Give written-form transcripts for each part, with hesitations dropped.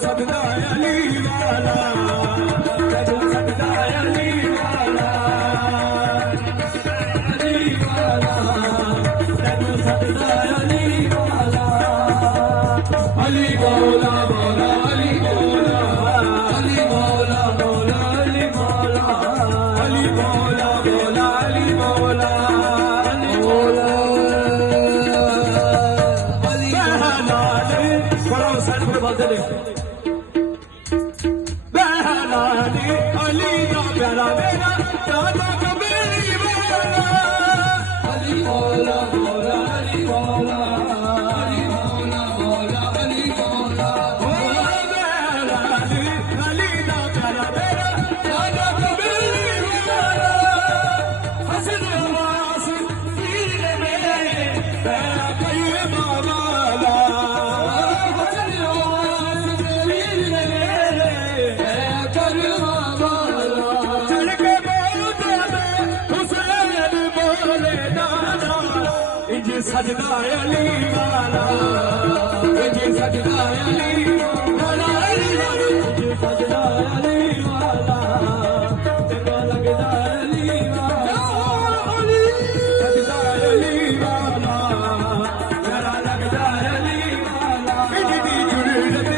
सजदा अली वाला, तेनू सजदा अली वाला, अली वाला, तेनू सजदा अली वाला, अली मौला मौला अली मौला, अली मौला मौला अली मौला, अली मौला मौला अली मौला, अली मौला साइड पर बात दे बहलानी अली का प्यारा मेरा दादा कबीर वाला, अली मौला मौला अली मौला, अली मौला मौला अली मौला, बहलानी अली का प्यारा मेरा दादा कबीर वाला, हसन नवाज पीर मेरे मेरा कई बाबा सजदा अली वाला, सजदा अली वाला, सजदा अली वाला, तेरा लगदा अली वाला, सजदा अली वाला, तेरा लगदा अली वाला, इतनी जुर्रत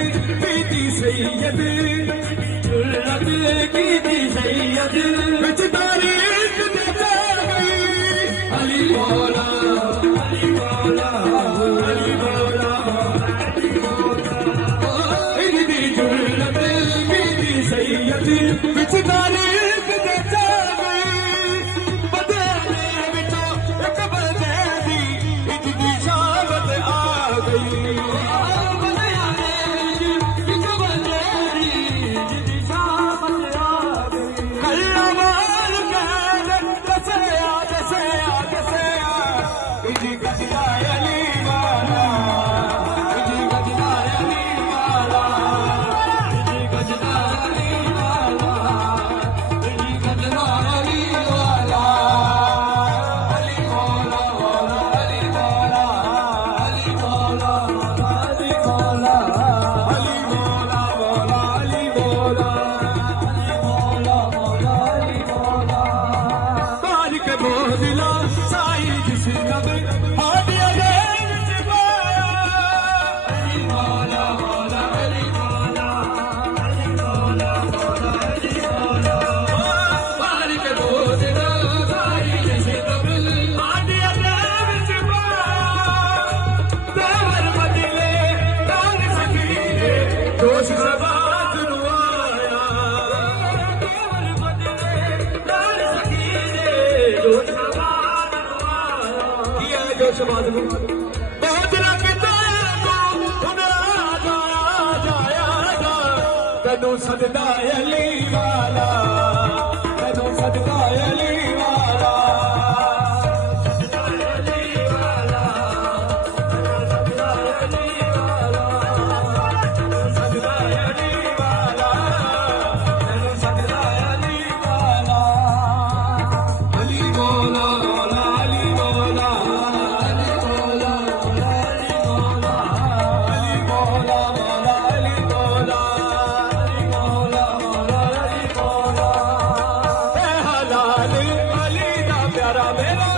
कीती सैयद, जुर्रत कीती सैयद, विच तारीख दे गई अली मौला, अली मौला, अली मौला, इतनी जुर्रत कीती सैयद, विच तारीख दे गई, बदले विचों एक बंदे दी इतनी शामत आ गई, एक बंदे दी इतनी शामत आ गई, कल्ला मार के दसया दसया दसया, इजी गजदा अली वाला, इजी गजदा अली वाला, इजी गजदा अली वाला, इजी गजदा अली वाला, अली मौला मौला अली मौला, अली मौला मौला अली मौला, अली मौला मौला अली मौला, अली मौला मौला अली मौला, तारिक बोदिला साई जिस नबी हादिया दे विच पाया, अली मौला मौला अली मौला, अली मौला मौला अली मौला, तारिक बोदिला साई जिस नबी हादिया दे विच पाया, देवर बदले कान सकीरे दोष सबात नु आया, देवर बदले कान सकीरे दोष सबात नु आया, जोश बाद में बहुत रखता जाया, तेनू सजदा अली वाला, तेनू सजदा अली वाला, सजदा अली वाला, सजदा अली वाला, सजदा अली वाला, तेनू सजदा अली वाला, अली मौला मौला अली मौला, अली मौला मौला अली मौला, अली मौला मौला अली मौला, अली मौला मौला अली मौला, हलाल अली दा प्यारा मेरा